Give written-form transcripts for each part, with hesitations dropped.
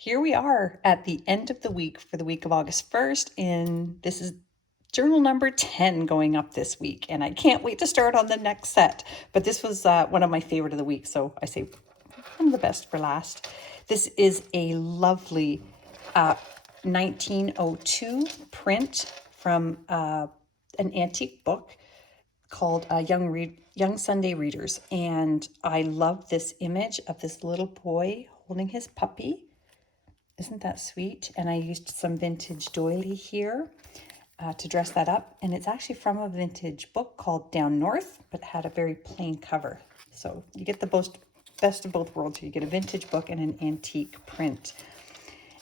Here we are at the end of the week for the week of August 1st, and this is journal number 10 going up this week, and I can't wait to start on the next set. But this was one of my favorite of the week, so I say one of the best for last. This is a lovely 1902 print from an antique book called Young Sunday Readers, and I love this image of this little boy holding his puppy. Isn't that sweet? And I used some vintage doily here to dress that up. And it's actually from a vintage book called Down North, but had a very plain cover. So you get the best of both worlds. You get a vintage book and an antique print.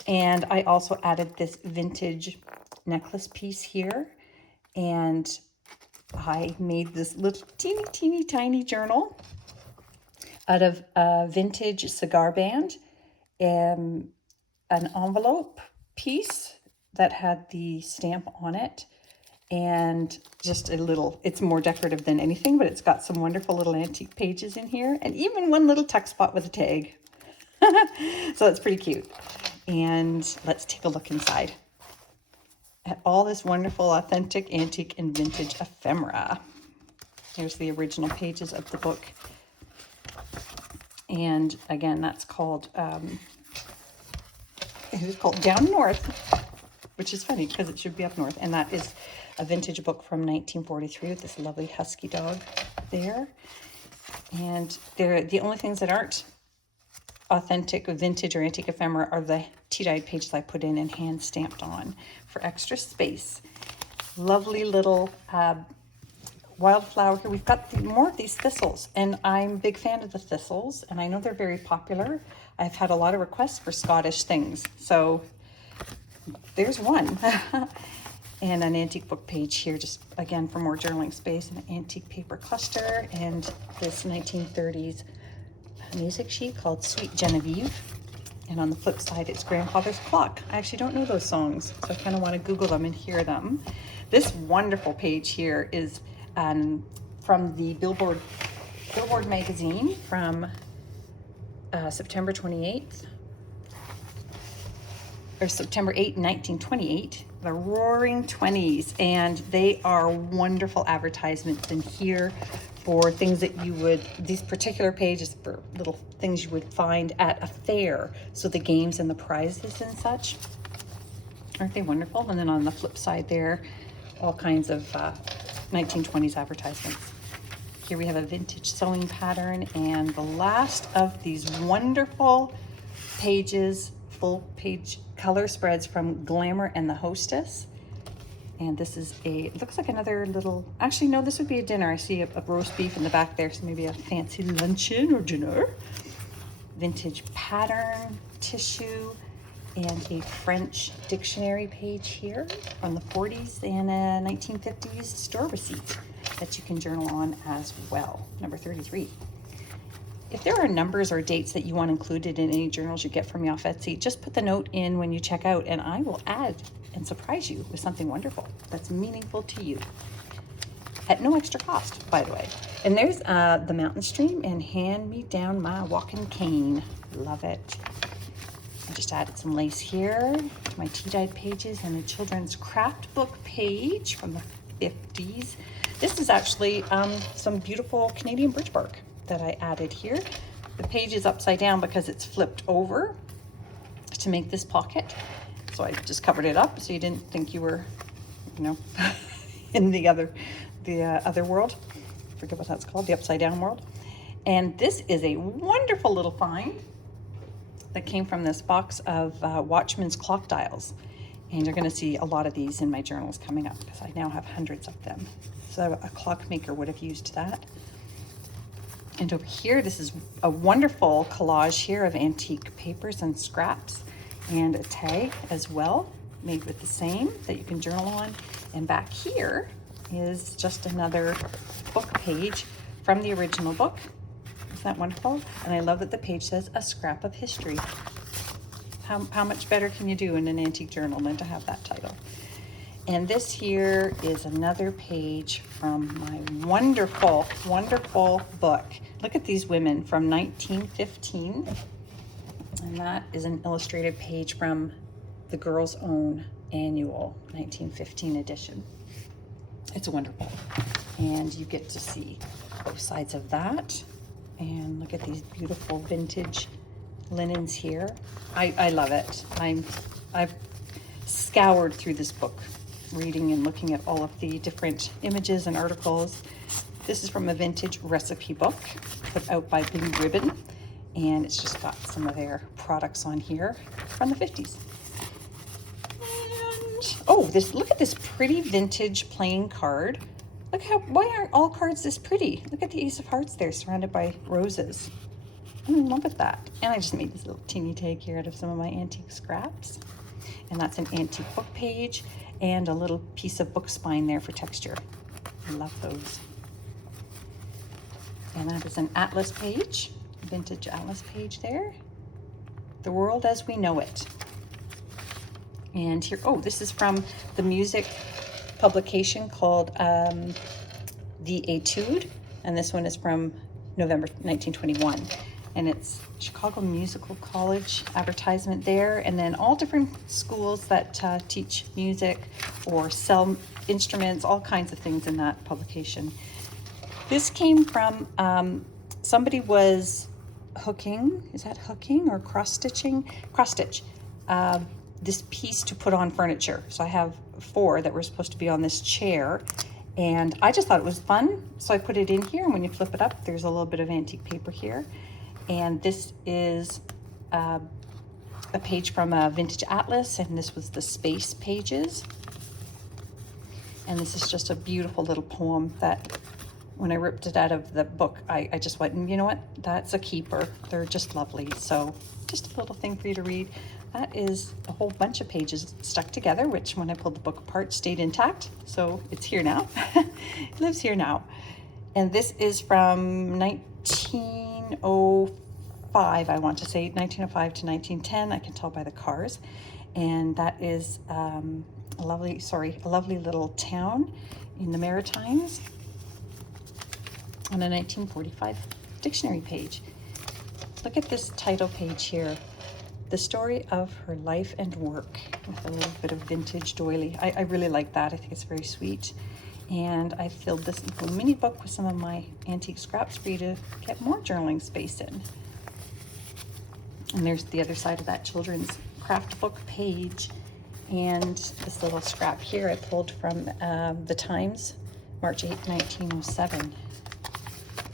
And I also added this vintage necklace piece here. And I made this little teeny tiny journal out of a vintage cigar band. An envelope piece that had the stamp on it, and just a little, it's more decorative than anything, but it's got some wonderful little antique pages in here, and even one little tuck spot with a tag. So it's pretty cute. And let's take a look inside at all this wonderful, authentic, antique, and vintage ephemera. Here's the original pages of the book. And again, that's called it is called Down North, which is funny because it should be up north. And that is a vintage book from 1943 with this lovely husky dog there. And they're the only things that aren't authentic, vintage, or antique ephemera are the tea-dyed pages I put in and hand stamped on for extra space. Lovely little wildflower here. We've got more of these thistles, and I'm a big fan of the thistles, and I know they're very popular. I've had a lot of requests for Scottish things, so there's one. And an antique book page here, just again for more journaling space, and an antique paper cluster, and this 1930s music sheet called Sweet Genevieve. And on the flip side, it's Grandfather's Clock. I actually don't know those songs, so I kind of want to Google them and hear them. This wonderful page here is from the Billboard magazine from September 28th, or September 8, 1928, the Roaring 20s. And they are wonderful advertisements in here for things that you would, these particular pages for little things you would find at a fair. So the games and the prizes and such. Aren't they wonderful? And then on the flip side there, all kinds of 1920s advertisements. Here we have a vintage sewing pattern, and the last of these wonderful pages, full page color spreads from Glamour and the Hostess. And this is it looks like another little, actually no, this would be a dinner. I see a roast beef in the back there, so maybe a fancy luncheon or dinner. Vintage pattern, tissue, and a French dictionary page here from the 40s and a 1950s store receipt that you can journal on as well, number 33. If there are numbers or dates that you want included in any journals you get from me off Etsy, just put the note in when you check out, and I will add and surprise you with something wonderful that's meaningful to you at no extra cost, by the way. And there's the mountain stream and Hand Me Down My Walking Cane. Love it. I just added some lace here to my tea-dyed pages, and a children's craft book page from the 50s. This is actually some beautiful Canadian birch bark that I added here. The page is upside down because it's flipped over to make this pocket. So I just covered it up so you didn't think you were, in the other world. I forget what that's called, the upside down world. And this is a wonderful little find that came from this box of Watchman's clock dials. And you're going to see a lot of these in my journals coming up because I now have hundreds of them. So a clockmaker would have used that. And over here, this is a wonderful collage here of antique papers and scraps, and a tag as well, made with the same that you can journal on. And back here is just another book page from the original book. Isn't that wonderful? And I love that the page says a scrap of history. How much better can you do in an antique journal than to have that title? And this here is another page from my wonderful, wonderful book. Look at these women from 1915. And that is an illustrated page from the Girls' Own Annual 1915 edition. It's wonderful. And you get to see both sides of that. And look at these beautiful vintage linens here. I love it. I've scoured through this book, reading and looking at all of the different images and articles. This is from a vintage recipe book put out by Blue Ribbon, and it's just got some of their products on here from the 50s. And oh, look at this pretty vintage playing card. Look why aren't all cards this pretty? Look at the Ace of Hearts there, surrounded by roses. I'm in love with that. And I just made this little teeny tag here out of some of my antique scraps. And that's an antique book page and a little piece of book spine there for texture. I love those. And that is an atlas page, vintage atlas page there. The World as We Know It. And here, oh, this is from the music publication called The Etude. And this one is from November 1921. And it's Chicago Musical College advertisement there. And then all different schools that teach music or sell instruments, all kinds of things in that publication. This came from, somebody was hooking, is that hooking or cross-stitching? Cross-stitch, this piece to put on furniture. So I have 4 that were supposed to be on this chair, and I just thought it was fun. So I put it in here, and when you flip it up, there's a little bit of antique paper here. And this is a page from a vintage atlas, and this was the space pages. And this is just a beautiful little poem that when I ripped it out of the book, I just went, and you know what? That's a keeper. They're just lovely. So just a little thing for you to read. That is a whole bunch of pages stuck together, which when I pulled the book apart stayed intact. So it's here now. It lives here now. And this is from 1905, I want to say, 1905 to 1910. I can tell by the cars. And that is a lovely little town in the Maritimes on a 1945 dictionary page. Look at this title page here. The story of her life and work, with a little bit of vintage doily. I really like that. I think it's very sweet. And I filled this little mini book with some of my antique scraps for you to get more journaling space in. And there's the other side of that children's craft book page. And this little scrap here I pulled from the Times, March 8, 1907.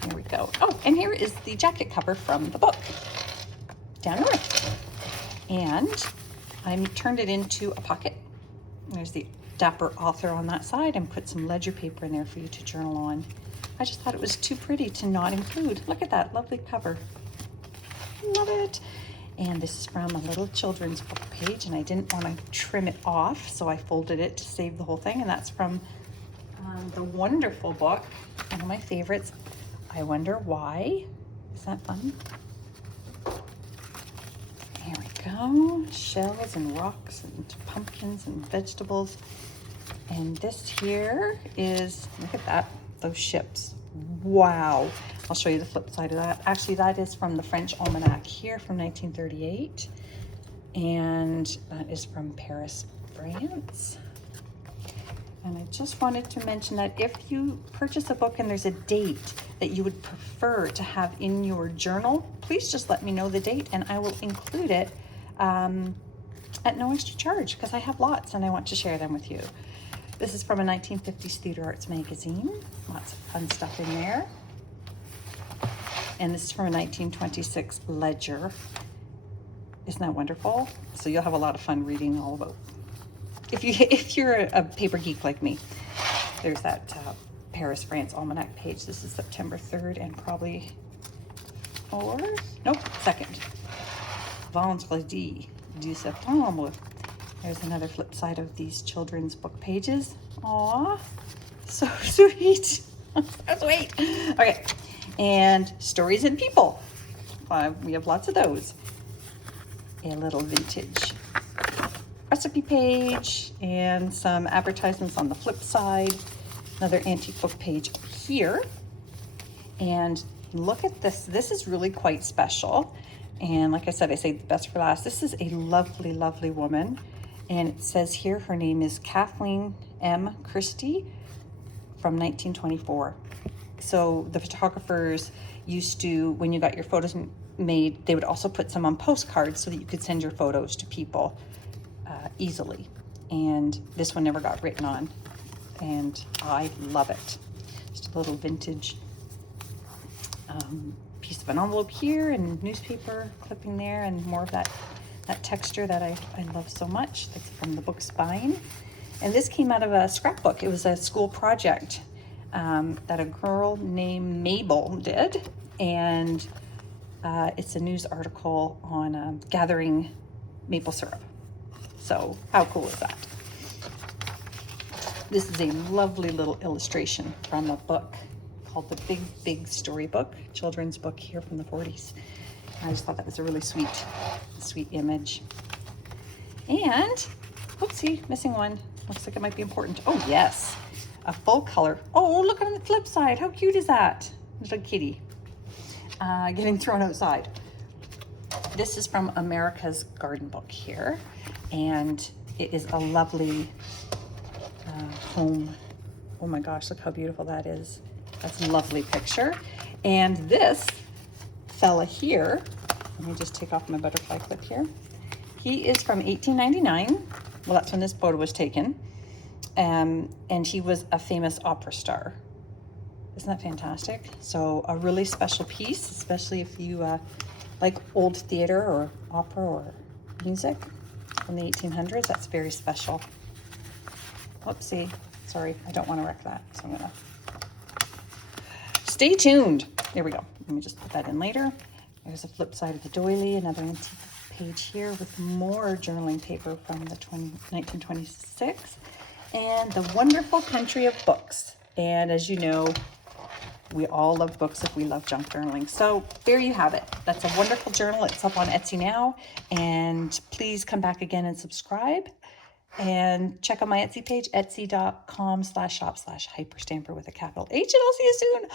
Here we go. Oh, and here is the jacket cover from the book, Down North. And I turned it into a pocket. There's the dapper author on that side, and put some ledger paper in there for you to journal on. I just thought it was too pretty to not include. Look at that lovely cover. Love it. And this is from a little children's book page, and I didn't want to trim it off, so I folded it to save the whole thing. And that's from the wonderful book, one of my favorites, I Wonder Why. Is that fun? Here we go. Shells and rocks and pumpkins and vegetables. And this here is, look at that, those ships. Wow. I'll show you the flip side of that. Actually, that is from the French Almanac here from 1938. And that is from Paris, France. And I just wanted to mention that if you purchase a book and there's a date that you would prefer to have in your journal, please just let me know the date and I will include it at no extra charge, because I have lots and I want to share them with you. This is from a 1950s Theater Arts magazine. Lots of fun stuff in there. And this is from a 1926 Ledger. Isn't that wonderful? So you'll have a lot of fun reading all about. If you're a paper geek like me, there's that Paris, France Almanac page. This is September 3rd and probably 4th? Nope, 2nd. Vendredi du septembre. There's another flip side of these children's book pages. Aw, so sweet. So sweet. Okay, and Stories and People. We have lots of those. A little vintage recipe page and some advertisements on the flip side. Another antique book page here. And look at this. This is really quite special. And like I said, I say the best for last. This is a lovely, lovely woman. And it says here her name is Kathleen M. Christie from 1924. So the photographers used to, when you got your photos made, they would also put some on postcards so that you could send your photos to people easily. And this one never got written on, and I love it. Just a little vintage piece of an envelope here, and newspaper clipping there, and more of that texture that I love so much. That's from the book Spine. And this came out of a scrapbook. It was a school project that a girl named Mabel did, and it's a news article on gathering maple syrup. So how cool is that? This is a lovely little illustration from a book called The Big Big Storybook, children's book here from the 40s. I just thought that was a really sweet image. And, oopsie, missing one. Looks like it might be important. Oh yes, a full color. Oh, look on the flip side. How cute is that? Little kitty getting thrown outside. This is from America's Garden Book here, and it is a lovely home. Oh my gosh, look how beautiful that is. That's a lovely picture. And this fella here, let me just take off my butterfly clip here. He is from 1899. Well, that's when this photo was taken. And he was a famous opera star. Isn't that fantastic? So a really special piece, especially if you like old theater or opera or music from the 1800s. That's very special. Whoopsie, sorry, I don't want to wreck that, so I'm gonna stay tuned. There we go. Let me just put that in later. There's a flip side of the doily, another antique page here with more journaling paper from the 1926, and the wonderful country of books. And as you know, we all love books if we love junk journaling. So there you have it. That's a wonderful journal. It's up on Etsy now, and please come back again and subscribe. And check out my Etsy page, etsy.com/shop/hyperstamper with a capital H, and I'll see you soon.